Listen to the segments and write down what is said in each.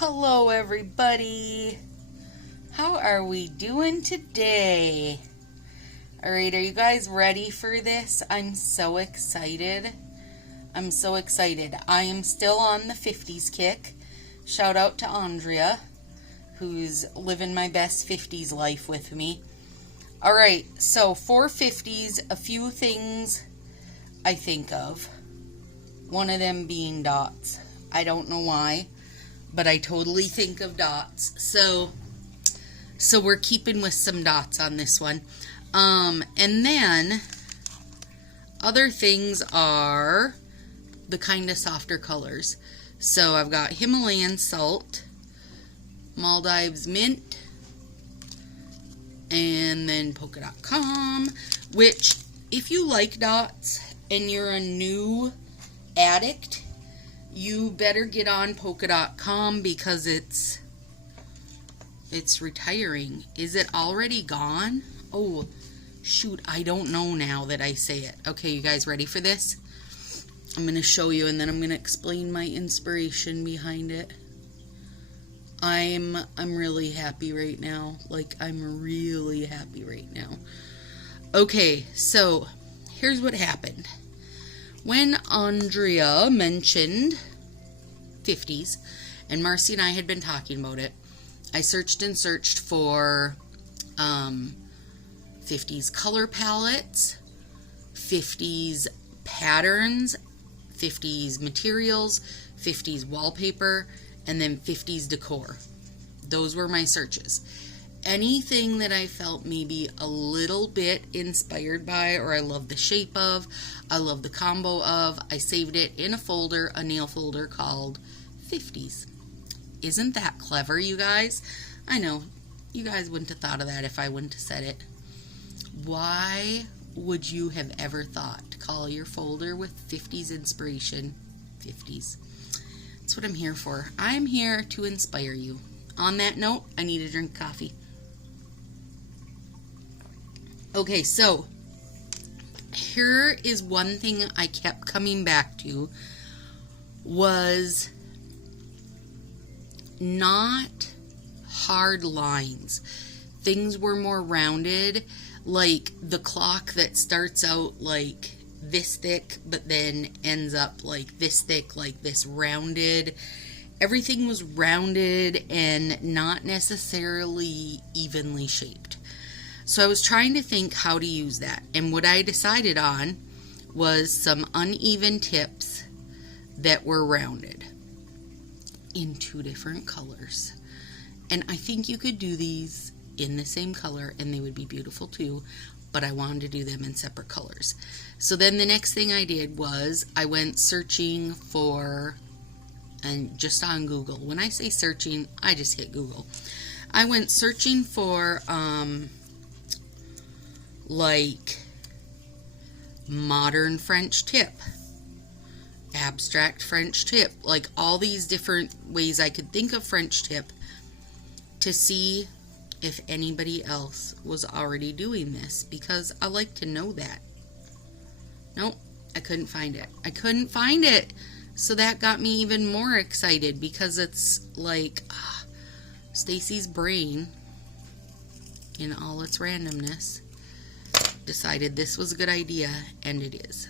Hello everybody! How are we doing today? Alright, are you guys ready for this? I'm so excited. I am still on the 50s kick. Shout out to Andrea, who's living my best 50s life with me. Alright, so for 50s, a few things I think of. One of them being dots. I don't know why, but I totally think of dots. So we're keeping with some dots on this one. And then other things are the kind of softer colors. So I've got Himalayan Salt, Maldives Mint, and then polka.com, which if you like dots and you're a new addict, you better get on polka.com because it's retiring. Is it already gone? Oh, shoot, I don't know now that I say it. Okay, you guys ready for this? I'm going to show you and then I'm going to explain my inspiration behind it. I'm really happy right now. Like, I'm really happy right now. Okay, so here's what happened. When Andrea mentioned 50s, and Marcy and I had been talking about it, I searched and searched for 50s color palettes, 50s patterns, 50s materials, 50s wallpaper, and then 50s decor. Those were my searches. Anything that I felt maybe a little bit inspired by, or I love the shape of, I love the combo of, I saved it in a folder, a nail folder called 50s. Isn't that clever, you guys? I know, you guys wouldn't have thought of that if I wouldn't have said it. Why would you have ever thought to call your folder with 50s inspiration 50s? That's what I'm here for. I'm here to inspire you. On that note, I need a drink of coffee. Okay, so here is one thing I kept coming back to, was not hard lines. Things were more rounded, like the clock that starts out like this thick but then ends up like this thick, like this rounded. Everything was rounded and not necessarily evenly shaped. So I was trying to think how to use that, and what I decided on was some uneven tips that were rounded in 2 different colors. And I think you could do these in the same color and they would be beautiful too, but I wanted to do them in separate colors. So then the next thing I did was I went searching for, and just on Google. When I say searching, I just hit Google. I went searching for like modern French tip, abstract French tip, like all these different ways I could think of French tip to see if anybody else was already doing this, because I like to know that. Nope, I couldn't find it. So that got me even more excited, because it's like Stacy's brain, in all its randomness, decided this was a good idea, and it is.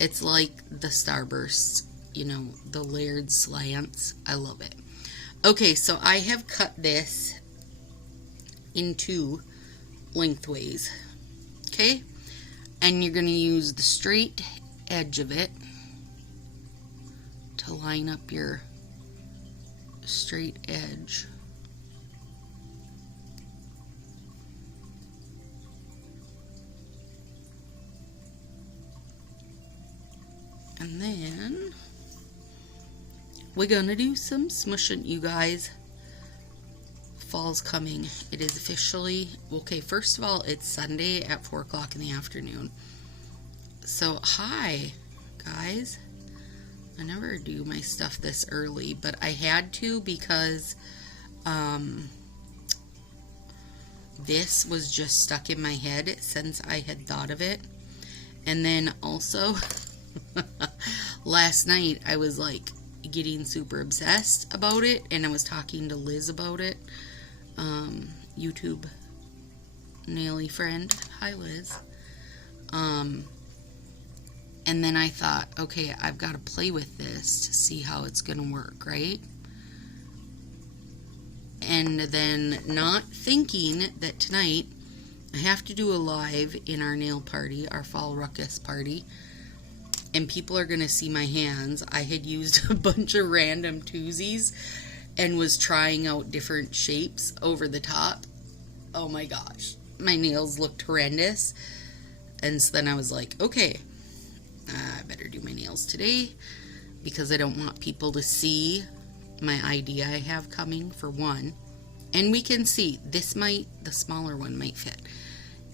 It's like the starbursts, you know, the layered slants. I love it. Okay, so I have cut this into lengthways. Okay, and you're going to use the straight edge of it to line up your straight edge. And then we're gonna do some smushing, you guys. Fall's coming. It is officially, okay, first of all, it's Sunday at 4 o'clock in the afternoon. So, hi, guys. I never do my stuff this early, but I had to because this was just stuck in my head since I had thought of it. And then also last night I was like, getting super obsessed about it, and I was talking to Liz about it, YouTube naily friend. Hi, Liz. And then I thought, okay, I've got to play with this to see how it's going to work, right? And then not thinking that tonight I have to do a live in our nail party, our fall ruckus party, and people are going to see my hands. I had used a bunch of random twosies and was trying out different shapes over the top. Oh my gosh, my nails looked horrendous. And so then I was like, okay, I better do my nails today because I don't want people to see my idea I have coming, for one. And we can see, the smaller one might fit.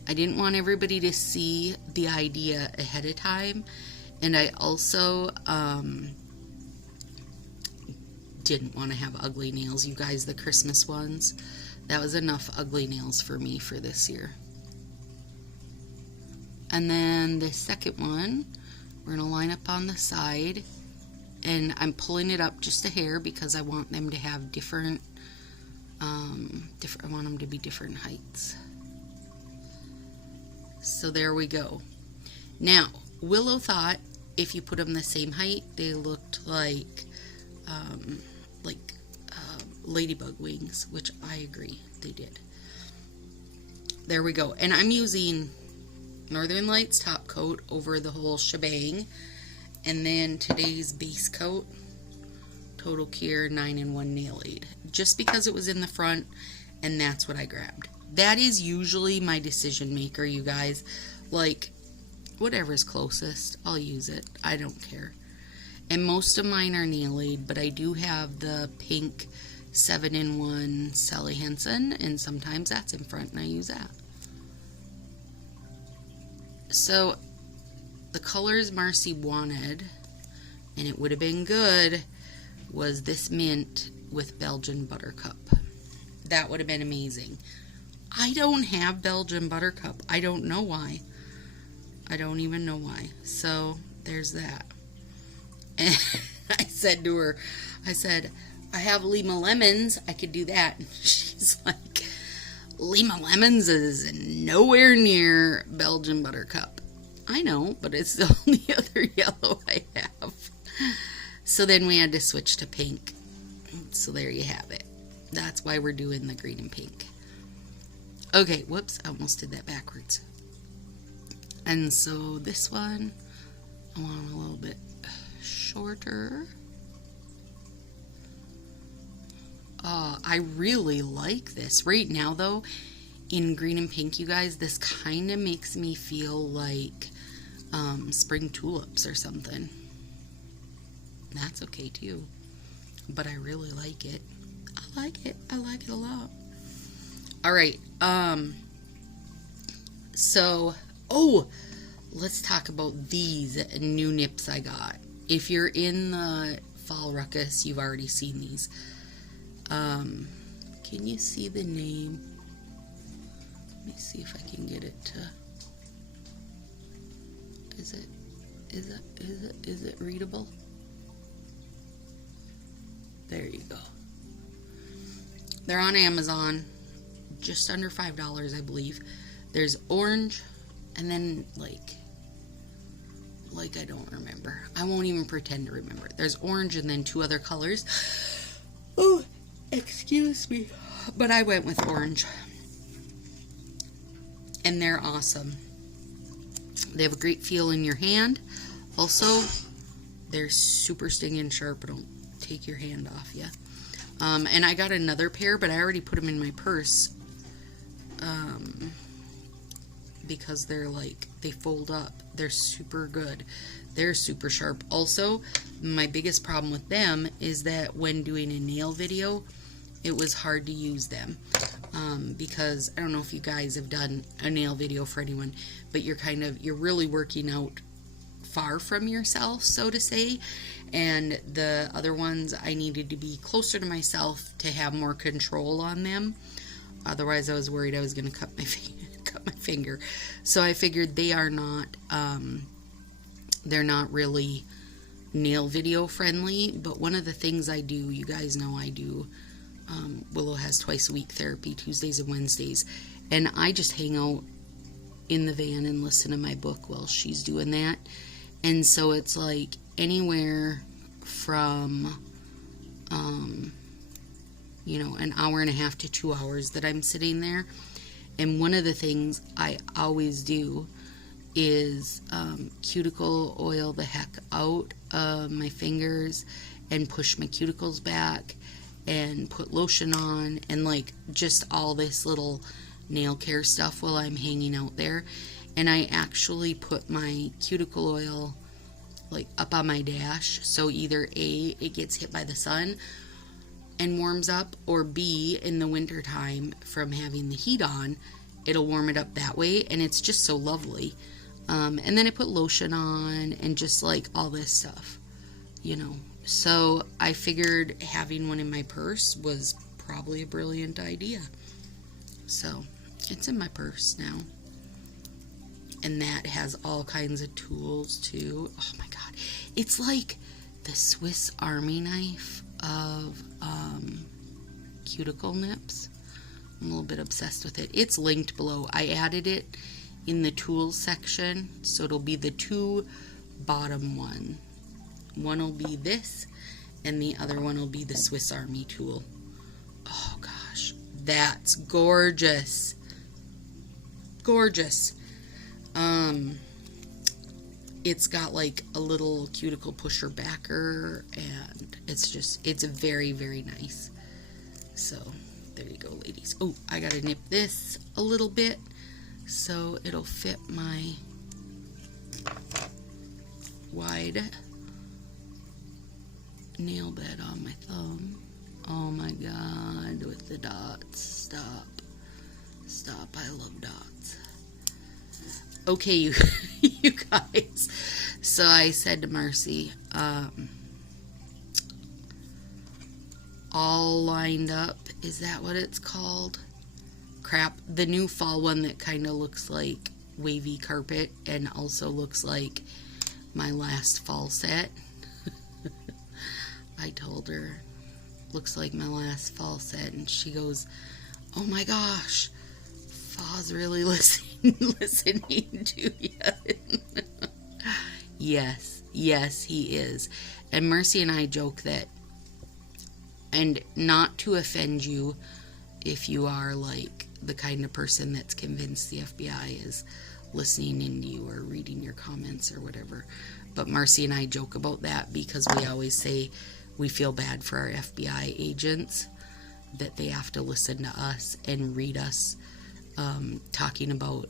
I didn't want everybody to see the idea ahead of time. And I also didn't want to have ugly nails. You guys, the Christmas ones, that was enough ugly nails for me for this year. And then the second one, we're going to line up on the side. And I'm pulling it up just a hair because I want them to have different, I want them to be different heights. So there we go. Now, Willow thought if you put them the same height, they looked like ladybug wings, which I agree, they did. There we go. And I'm using Northern Lights top coat over the whole shebang. And then today's base coat, Total Cure 9-in-1 Nail Aid. Just because it was in the front, and that's what I grabbed. That is usually my decision maker, you guys. Like, whatever's closest, I'll use it. I don't care. And most of mine are Nail Aid, but I do have the pink 7-in-1 Sally Hansen, and sometimes that's in front, and I use that. So, the colors Marcy wanted, and it would have been good, was this mint with Belgian Buttercup. That would have been amazing. I don't have Belgian Buttercup. I don't know why. I don't even know why. So, there's that. And I said to her, I have Lima Lemons. I could do that. And she's like, Lima Lemons is nowhere near Belgian Buttercup. I know, but it's the only other yellow I have. So then we had to switch to pink. So there you have it. That's why we're doing the green and pink. Okay, whoops, I almost did that backwards. And so this one, I want a little bit shorter. I really like this. Right now, though, in green and pink, you guys, this kind of makes me feel like spring tulips or something. That's okay, too. But I really like it. I like it. I like it a lot. Alright, so, let's talk about these new nips I got. If you're in the fall ruckus, you've already seen these. Can you see the name? Let me see if I can get it to... Is it readable? There you go. They're on Amazon. Just under $5, I believe. There's orange, and then like I don't remember. I won't even pretend to remember. There's orange and then two other colors. Oh, excuse me. But I went with orange. And they're awesome. They have a great feel in your hand. Also, they're super stinging sharp. Don't take your hand off you. And I got another pair, but I already put them in my purse. Because they're like, they fold up. They're super good. They're super sharp. Also, my biggest problem with them is that when doing a nail video, it was hard to use them. Because I don't know if you guys have done a nail video for anyone, but you're really working out far from yourself, so to say. And the other ones, I needed to be closer to myself to have more control on them. Otherwise, I was worried I was going to cut my finger. So I figured they are not, they're not really nail video friendly, but one of the things I do, you guys know I do, Willow has twice a week therapy, Tuesdays and Wednesdays, and I just hang out in the van and listen to my book while she's doing that. And so it's like anywhere from an hour and a half to 2 hours that I'm sitting there. And one of the things I always do is cuticle oil the heck out of my fingers and push my cuticles back and put lotion on and like just all this little nail care stuff while I'm hanging out there. And I actually put my cuticle oil like up on my dash, so either A, it gets hit by the sun and warms up, or B, in the winter time from having the heat on, it'll warm it up that way, and it's just so lovely. And then I put lotion on and just like all this stuff, So I figured having one in my purse was probably a brilliant idea. So it's in my purse now. And that has all kinds of tools too. Oh my God. It's like the Swiss Army knife of cuticle nips. I'm a little bit obsessed with it. It's linked below. I added it in the tools section, so it'll be the two bottom one. One will be this, and the other one will be the Swiss Army tool. Oh gosh, that's gorgeous. Gorgeous. It's got like a little cuticle pusher backer, and it's very, very nice. So there you go, ladies. Oh, I gotta nip this a little bit so it'll fit my wide nail bed on my thumb. Oh my God, with the dots. Stop, I love dots. Okay, you guys. So I said to Marcy, all lined up, is that what it's called? Crap, the new fall one that kind of looks like wavy carpet and also looks like my last fall set. I told her, looks like my last fall set, and she goes, oh my gosh, Faw's really listening to you. Yes, he is. And Mercy and I joke that, and not to offend you if you are like the kind of person that's convinced the FBI is listening into you or reading your comments or whatever, but Marcy and I joke about that because we always say we feel bad for our FBI agents that they have to listen to us and read us talking about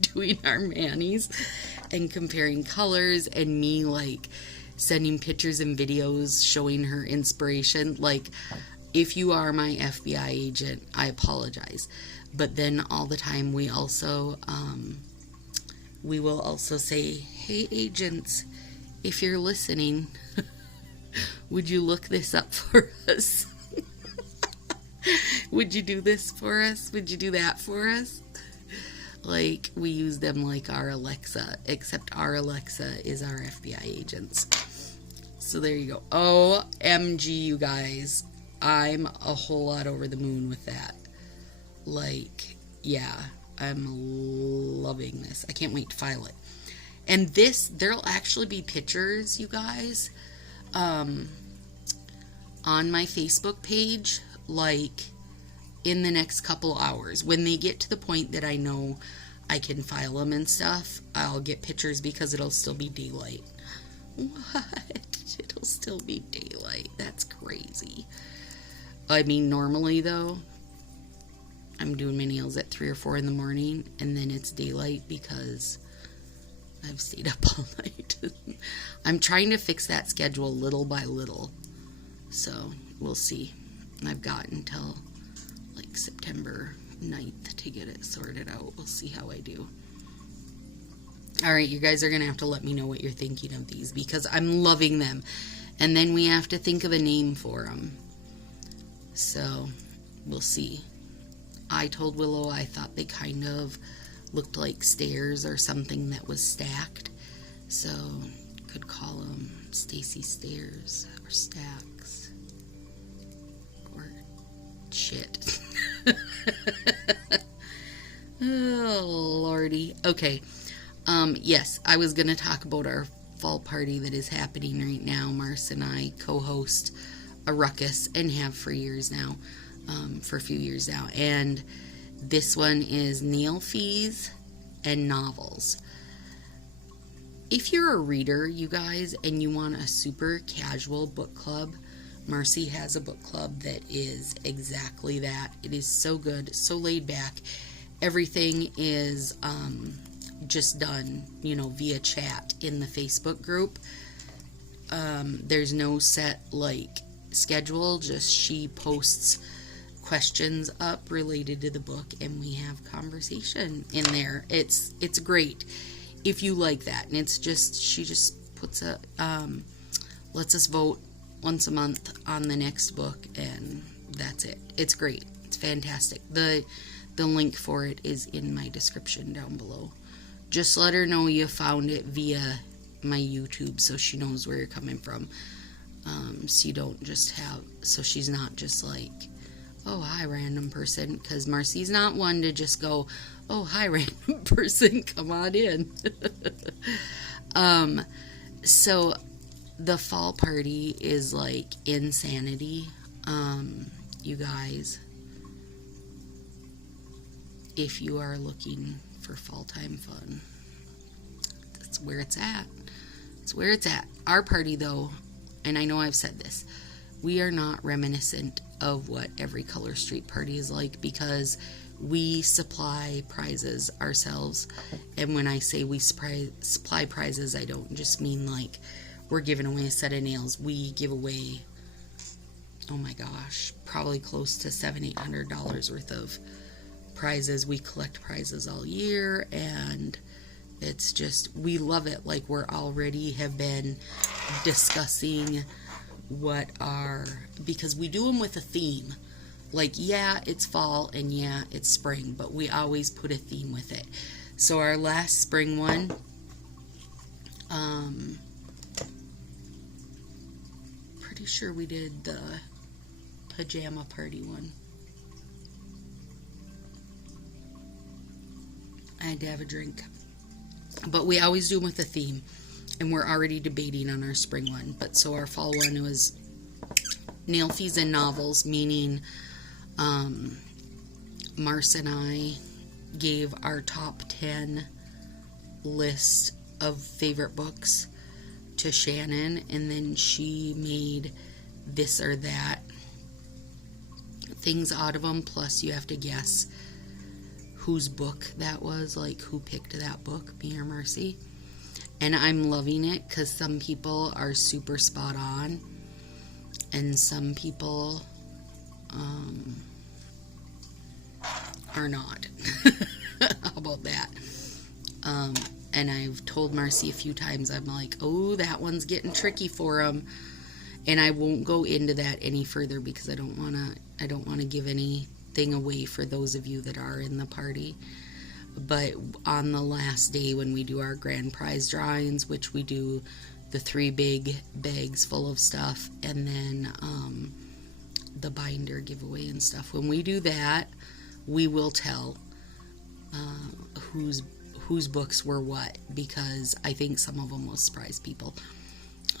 doing our manis and comparing colors, and me like sending pictures and videos showing her inspiration. Like, if you are my FBI agent, I apologize. But then all the time we also we will also say, hey agents, if you're listening, would you look this up for us? Would you do this for us? Would you do that for us? Like, we use them like our Alexa, except our Alexa is our FBI agents. So there you go. OMG, you guys. I'm a whole lot over the moon with that. Like, yeah, I'm loving this. I can't wait to file it. And this, there'll actually be pictures, you guys, on my Facebook page, like, in the next couple hours. When they get to the point that I know I can file them and stuff, I'll get pictures because it'll still be daylight. What? It'll still be daylight. That's crazy. I mean, normally, though, I'm doing my nails at 3 or 4 in the morning, and then it's daylight because I've stayed up all night. I'm trying to fix that schedule little by little, so we'll see. I've got until like September 9th to get it sorted out. We'll see how I do. Alright, you guys are going to have to let me know what you're thinking of these, because I'm loving them. And then we have to think of a name for them. So, we'll see. I told Willow I thought they kind of looked like stairs or something that was stacked. So, could call them Stacy Stairs or Stacks or shit. Oh, Lordy. Okay. Yes, I was going to talk about our fall party that is happening right now. Mars and I co-host a ruckus and have for years now, for a few years now. And this one is nail fees and novels. If you're a reader, you guys, and you want a super casual book club, Marcy has a book club that is exactly that. It is so good, so laid back. Everything is just done, via chat in the Facebook group. There's no set, schedule, just she posts questions up related to the book, and we have conversation in there. It's great if you like that. And it's just, she just puts lets us vote once a month on the next book, and that's it. It's great. It's fantastic. The link for it is in my description down below. Just let her know you found it via my YouTube, so she knows where you're coming from. So you don't just so she's not just like, oh, hi, random person, because Marcy's not one to just go, oh, hi, random person, come on in. So the fall party is like insanity. You guys, if you are looking for fall time fun, that's where it's at. It's where it's at. Our party, though, and I know I've said this, we are not reminiscent of what every Color Street party is like, because we supply prizes ourselves. And when I say we supply prizes, I don't just mean like we're giving away a set of nails. We give away, oh my gosh, probably close to $700-800 worth of prizes. We collect prizes all year, and it's just, we love it. Like, we're already have been discussing because we do them with a theme. Like, yeah, it's fall and yeah, it's spring, but we always put a theme with it. So our last spring one, pretty sure we did the pajama party one. I had to have a drink. But we always do them with a theme. And we're already debating on our spring one. But so our fall one was nail fees and novels, meaning Mars and I gave our top 10 list of favorite books to Shannon, and then she made this or that things out of them, plus you have to guess whose book that was, like who picked that book, me or Marcy. And I'm loving it because some people are super spot on and some people are not. How about that? And I've told Marcy a few times, I'm like, oh, that one's getting tricky for him. And I won't go into that any further because I don't want to give anything away for those of you that are in the party. But on the last day when we do our grand prize drawings, which we do the 3 big bags full of stuff, and then the binder giveaway and stuff, when we do that, we will tell whose books were what, because I think some of them will surprise people.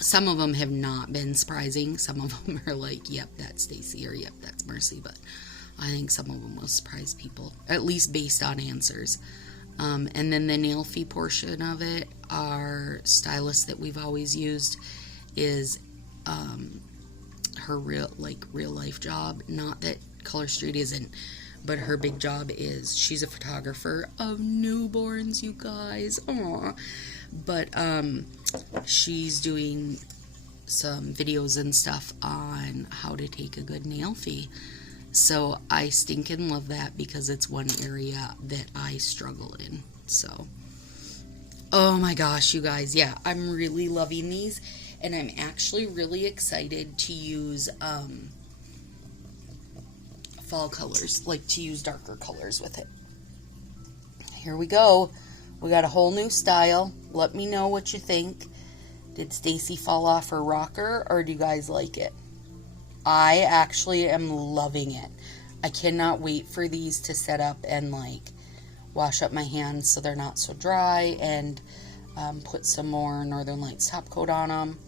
Some of them have not been surprising. Some of them are like, yep, that's Stacy, or yep, that's Marcy, but I think some of them will surprise people, at least based on answers. And then the nail fee portion of it, our stylist that we've always used is her real life job. Not that Color Street isn't, but her big job is she's a photographer of newborns, you guys. Aww. But she's doing some videos and stuff on how to take a good nail fee. So I stinking love that because it's one area that I struggle in. So, oh my gosh, you guys. Yeah, I'm really loving these. And I'm actually really excited to use fall colors. Like to use darker colors with it. Here we go. We got a whole new style. Let me know what you think. Did Stacy fall off her rocker, or do you guys like it? I actually am loving it. I cannot wait for these to set up and like wash up my hands so they're not so dry, and put some more Northern Lights top coat on them.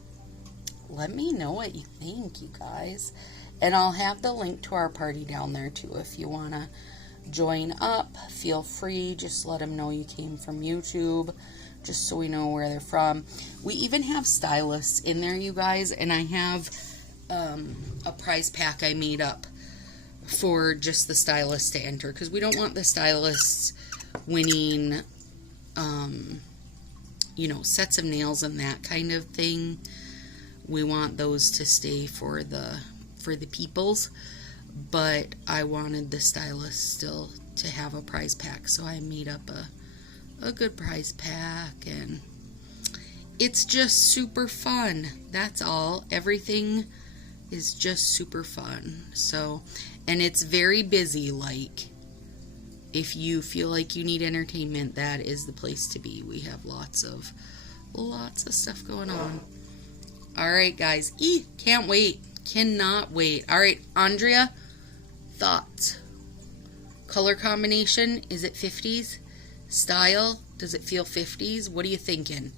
Let me know what you think, you guys. And I'll have the link to our party down there too. If you want to join up, feel free. Just let them know you came from YouTube, just so we know where they're from. We even have stylists in there, you guys, and I have a prize pack I made up for just the stylists to enter, because we don't want the stylists winning you know, sets of nails and that kind of thing. We want those to stay for the peoples, but I wanted the stylists still to have a prize pack, so I made up a good prize pack, and it's just super fun. That's all. Everything is just super fun. So, and it's very busy. Like, if you feel like you need entertainment, that is the place to be. We have lots of stuff going on. All right, guys. Can't wait. Cannot wait. All right, Andrea, thoughts? Color combination, is it 50s? Style, does it feel 50s? What are you thinking?